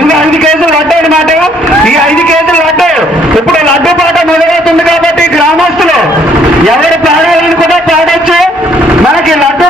ఇంకా ఐదు కేసులు లడ్డాయి మాట. ఈ ఐదు కేసులు లడ్డాయి ఇప్పుడు లడ్డు పాట మొదలవుతుంది కాబట్టి గ్రామస్తులు ఎవరు పాడాలని కూడా పాడచ్చు. మనకి లడ్డు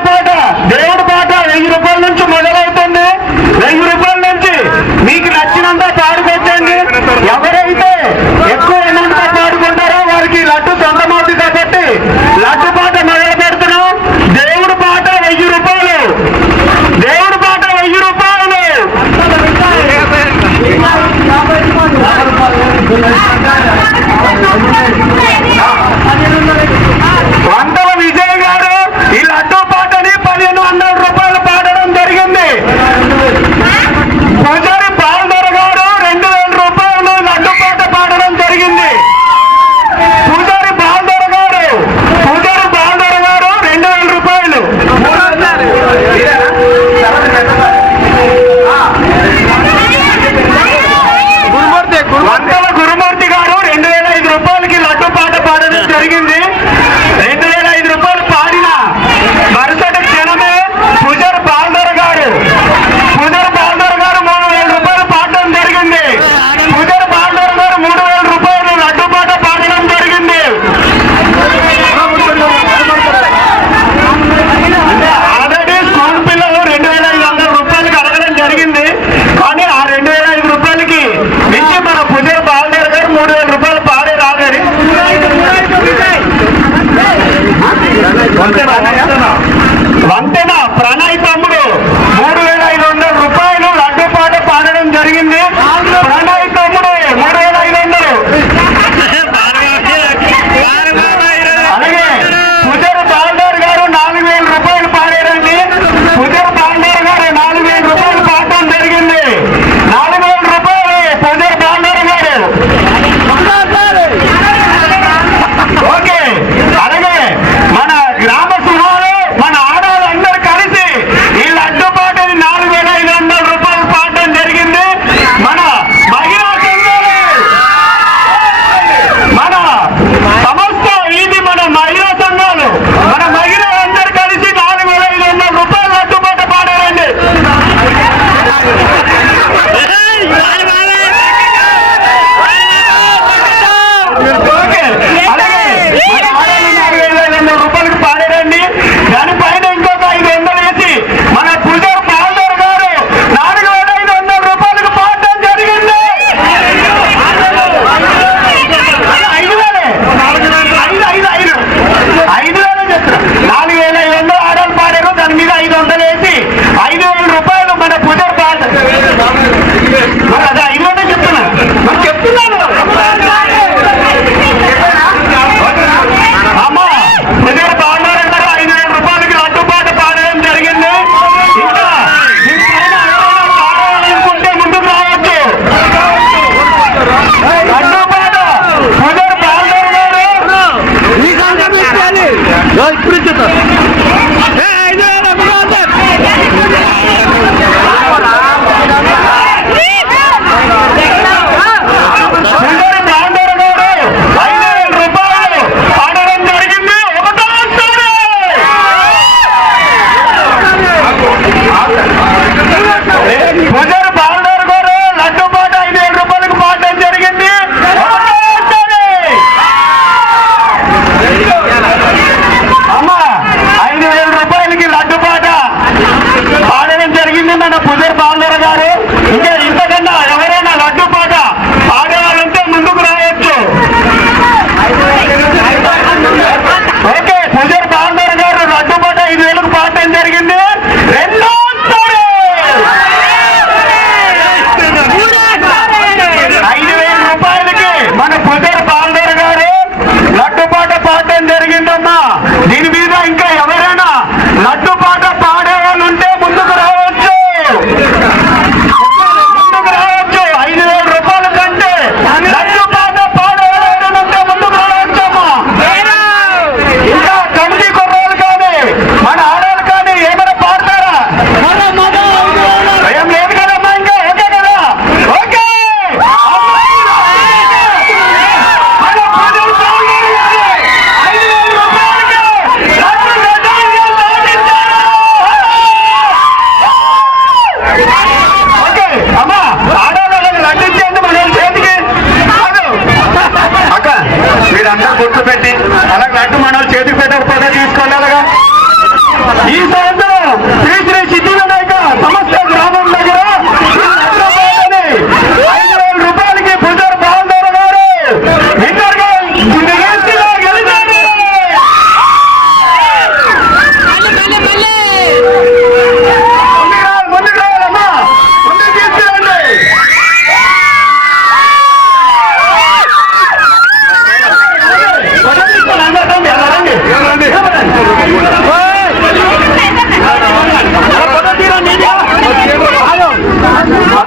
இரண்டாயிரத்தி పెట్టి అలాగే లడ్డు మనం చేతికి పెట్టకపోతే తీసుకోలేదు